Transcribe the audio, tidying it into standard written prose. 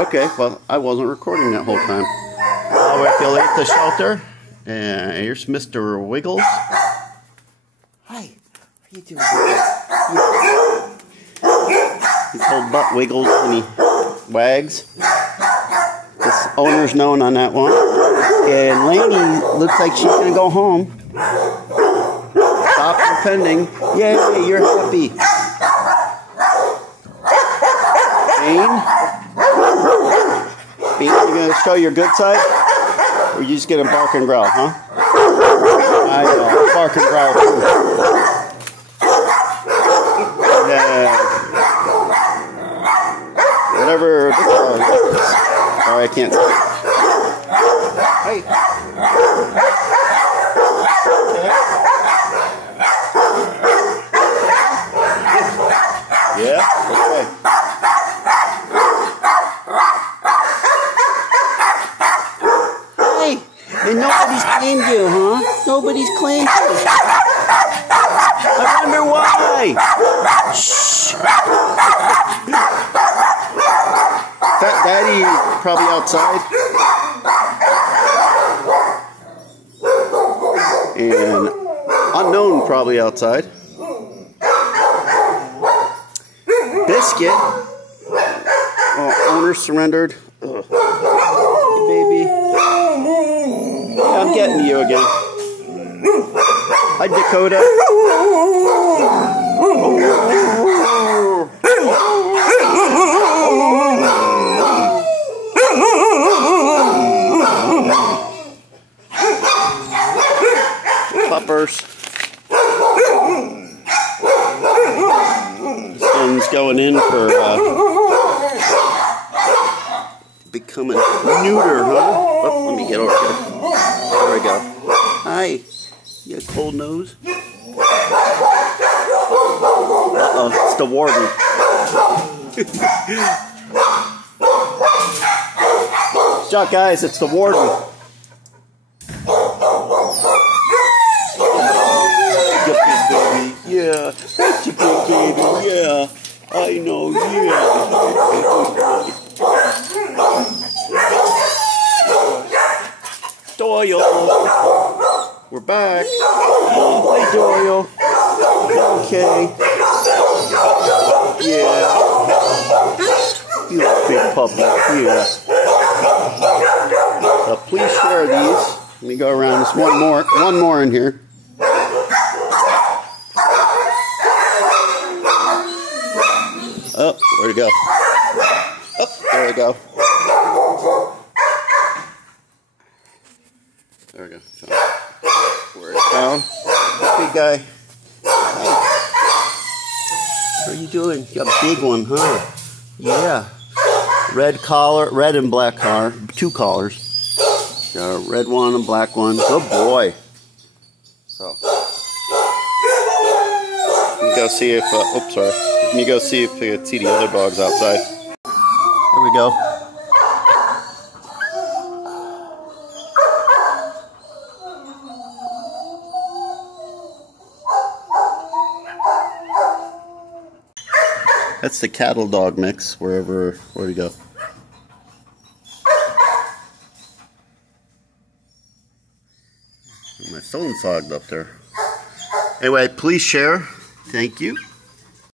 Okay, well, I wasn't recording that whole time. We're at the Olathe shelter, and here's Mr. Wiggles. Hi, how you doing? His whole butt wiggles and he wags. This owner's known on that one. And Lainey looks like she's gonna go home. Stop pretending. Yay, you're happy. Bane, you gonna show your good side? Or you just gonna bark and growl, huh? I know, bark and growl too. Yeah. Whatever this dog is. Sorry, I can't say. Hey. Yeah, okay. Hey, and nobody's claimed you, huh? Nobody's claimed you. I wonder why. Shh. Fat Daddy probably outside. And Unknown probably outside. Biscuit. Oh, owner surrendered. Ugh. Hey, baby. I'm getting to you again. Hi, Dakota. Puppers. This one's going in for becoming neuter, huh? Oh, let me get over here. There we go. Hi. You got a cold nose? Uh-oh, it's the warden. Good job, guys. It's the warden. Yeah, that's a good baby, yeah. I know, yeah. Doyle. We're back. Hey, Doyle. Okay. Yeah. You big puppy, yeah. Please share these. Let me go around. There's one more in here. Oh, where'd it go? Oh, there we go. There we go. Where it's found. Big guy. Hey. How are you doing? You got a big one, huh? Yeah. Red collar, red and black collar. 2 collars. Got a red one and black one. Good boy. So. Let me go see if, oops, sorry. Let me go see if we can see the other dogs outside. There we go. That's the cattle dog mix, where'd he go? My phone's fogged up there. Anyway, please share. Thank you.